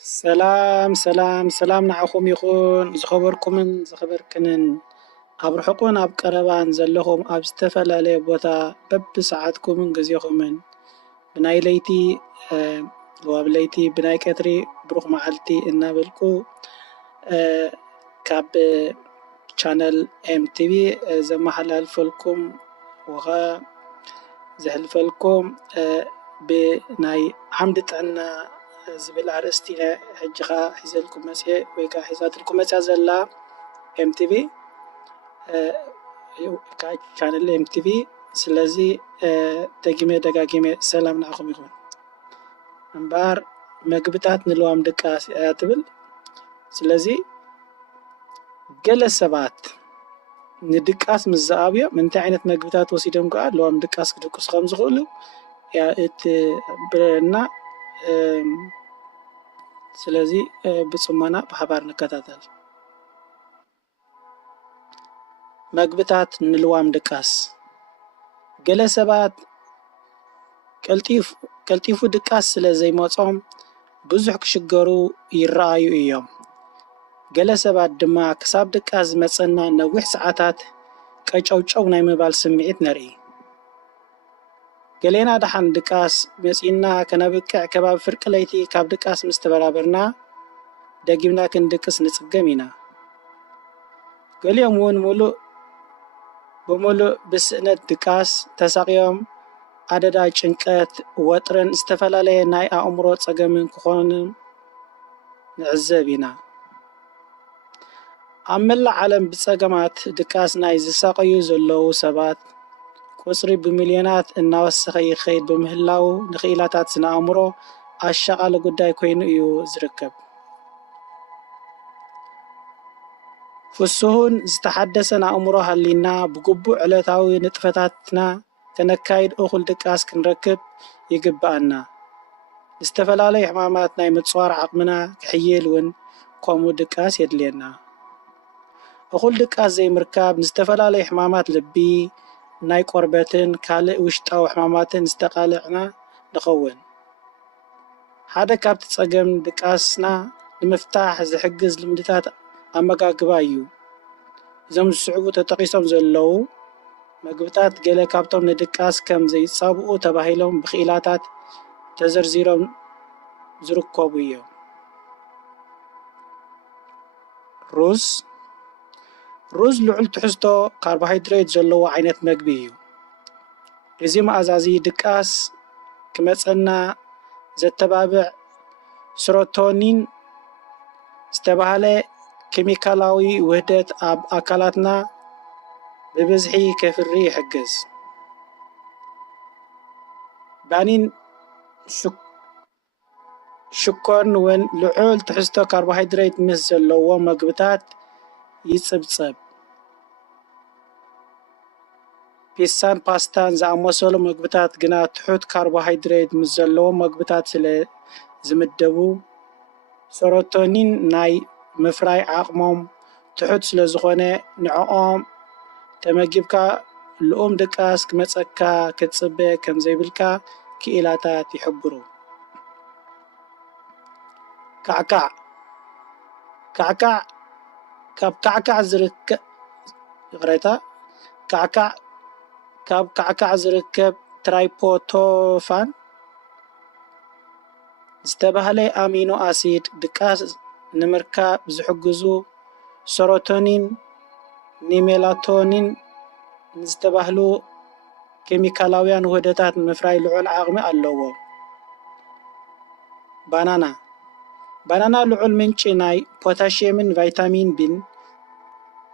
ሰላም ንዓኹም ይኹን ዝኸበርኩምን ዝኸበርክንን ኣብ ርሑቕን ኣብ ቀረባን ዘለኹም ኣብ ዝተፈላለየ ቦታ በብሰዓትኩምን ጊዜኹምን ብናይ ለይቲ ዋብ ለይቲ ብናይ ቀትሪ ብሩኽ መዓልቲ እናበልኩ ካብ ቻነል ኤምቲቪ ዘመሓላልፈልኩም ወኸ ዘሕልፈልኩም ብናይ ዓምዲ ጥዕና ዝብል ኣርእስቲ ሕጂኻ ሒዘልኩም መፅአ ወይ ከዓ ሒዛትልኩም መፅኣ ዘላ ኤምቲቪ ቻነል ኤምቲቪ። ስለዚ ደጊመ ደጋጊመ ሰላም ንዓኹም ይኹን እምበር ምግብታት ንልዋም ድቃስ እያ ትብል። ስለዚ ገለ ሰባት ንድቃስ ምስ ዝኣብዮም እንታይ ዓይነት ምግብታት ወሲዶም ከዓ ልዋም ድቃስ ክድቅሱ ከም ዝኽእሉ እትብረና። ስለዚ ብፅሞና ብሓባር ንከታተል። ምግብታት ንልዋም ድቃስ ገለ ሰባት ቀልጢፉ ድቃስ ስለ ዘይመፆም ብዙሕ ክሽገሩ ይረኣዩ እዮም። ገለ ሰባት ድማ ክሳብ ድቃስ ዝመፀና ነዊሕ ሰዓታት ቀጨውጨው ናይ ምባል ስምዒት ነርኢ። ገሌና ድሓን ድቃስ መፂና ከነብቅዕ ከባቢ ፍርቂ ለይቲ ካብ ድቃስ ምስ ተበራበርና ደጊምና ክንድቅስ ንፅገም ኢና። ገሊኦም እውን ብሙሉእ ብስእነት ድቃስ ተሳቂዮም ኣደዳ ጭንቀት ወጥርን ዝተፈላለየ ናይ ኣእምሮ ፀገምን ክኾኑ ንዕዘብ ኢና። ኣብ መላእ ዓለም ብፀገማት ድቃስ ናይ ዝሳቀዩ ዘለዉ ሰባት ቁፅሪ ብሚልዮናት እናወሰኸ ይኸይድ ብምህላው ንኽኢላታት ስነ ኣእምሮ ኣሻቓሊ ጉዳይ ኮይኑ እዩ ዝርከብ። ፍሱሁን ዝተሓደሰን ኣእምሮ ሃሊና ብግቡእ ዕለታዊ ንጥፈታትና ተነካይድ እኹል ድቃስ ክንረክብ ይግባአና። ዝተፈላለዩ ሕማማት ናይ ምፅዋር ዓቕምና ክሕይል እውን ከምኡ ድቃስ የድልየና። እኹል ድቃስ ዘይምርካብ ንዝተፈላለዩ ሕማማት ልቢ ናይ ቆርበትን ካልእ ውሽጣዊ ሕማማትን ዝተቃልዕና ንኸውን። ሓደ ካብቲ ፀገም ድቃስና ንምፍታሕ ዝሕግዝ ልምድታት ኣመጋግባ እዩ። እዞም ዝስዕቡ ተጠቂሶም ዘለዉ ምግብታት ገለ ካብቶም ንድቃስ ከም ዘይፃብኡ ተባሂሎም ብኽኢላታት ተዘርዚሮም ዝርከቡ እዮም። ሩዝ ልዑል ትሕዝቶ ካርቦሃይድሬት ዘለዎ ዓይነት ምግቢ እዩ። እዚ መኣዛዚ ድቃስ ክመፀና ዘተባብዕ ሰሮቶኒን ዝተባህለ ኬሚካላዊ ውህደት ኣብ ኣካላትና ብብዝሒ ከፍሪ ይሕግዝ። ባኒን ሽኮርን እውን ልዑል ትሕዝቶ ካርቦሃይድሬት ምስ ዘለዎም ምግብታት ይፅብፀብ። ፒሳን ፓስታን ዝኣመሰሉ ምግብታት ግና ትሑት ካርቦሃይድሬት ምስ ዘለዎም ምግብታት ስለ ዝምደቡ ሰሮቶኒን ናይ ምፍራይ ዓቕሞም ትሑት ስለ ዝኾነ ንዕኦም ተመጊብካ ልኡም ድቃስ ክመፀካ ክትፅበ ከም ዘይብልካ ክኢላታት ይሕብሩ። ካዕካዕ ካብ ካዕካዕ ዝርከብ ትራይፖቶፋን ዝተባህለ ኣሚኖ ኣሲድ ድቃስ ንምርካብ ዝሕግዙ ሰሮቶኒን ኒሜላቶኒን ዝተባህሉ ኬሚካላውያን ውህደታት ንምፍራይ ልዑል ዓቕሚ ኣለዎ። ባናና ልዑል ምንጪ ናይ ፖታሽየምን ቫይታሚን ቢን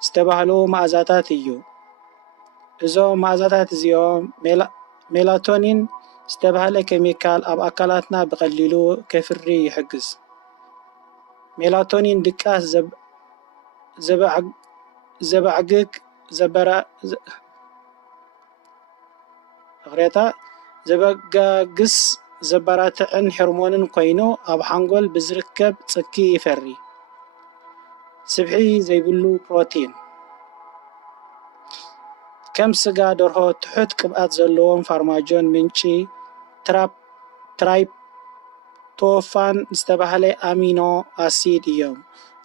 ዝተባህሉ መኣዛታት እዩ። እዞም መኣዛታት እዚኦም ሜላቶኒን ዝተባህለ ኬሚካል ኣብ ኣካላትና ብቐሊሉ ከፍሪ ይሕግዝ። ሜላቶኒን ድቃስ ዘበጋግስ ዘበራትዕን ሆርሞንን ኮይኑ ኣብ ሓንጎል ብዝርከብ ፅኪ ይፈሪ። ስብሒ ዘይብሉ ፕሮቲን ከም ስጋ ደርሆ ትሑት ቅብኣት ዘለዎም ፋርማጆን ምንጪ توفان استباهلي أمينو أسيد إيوم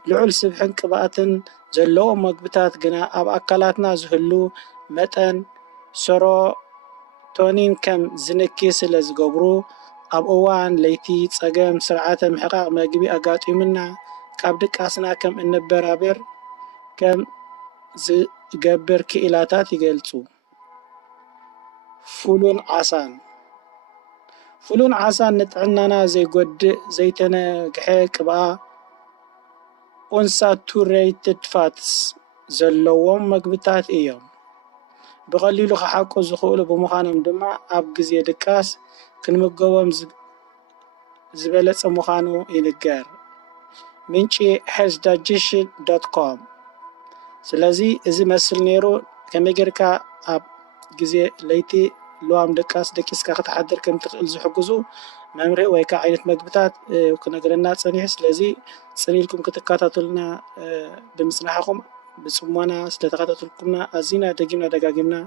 لعل سبحن قبأتن زلو مقبتات قنا أب أكلاتنا زهلو متن سروتونين كم زنكي سلزقبرو أب أوان ليتي تساقم سرعة محقاق مقبي أقاطي منا كابدك أسنا كم النبرابر كم زقبر كإلاتات يقلتو فولون عسان فلون عسان نتعنانا زي قد زيتنا قحيك بقى unsaturated fats ዘለዎም መግብታት እዮም ብቐሊሉ ክሓቁ ዝኽእሉ ብምዃኖም ድማ ኣብ ግዜ ድቃስ ክንምገቦም ዝበለጸ ምዃኑ ይንገር ምንጪ healthdigestion.com ስለዚ እዚ መስል ነይሩ ከመይ ጌርካ ኣብ ግዜ ለይቲ ልዋም ድቃስ ደቂስካ ክትሓድር ከም ትኽእል ዝሕግዙ መምርሒ ወይ ከዓ ዓይነት መግብታት ክነግረና ፀኒሕ ስለዚ ፅኒልኩም ክትከታተሉና ብምፅናሕኩም ብፅሞና ስለተከታተልኩምና ኣዝና ደጊምና ደጋጊምና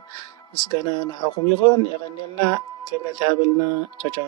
ምስጋና ንዓኹም ይኹን የቀኒልና ክብረት ይሃበልና ቻቻ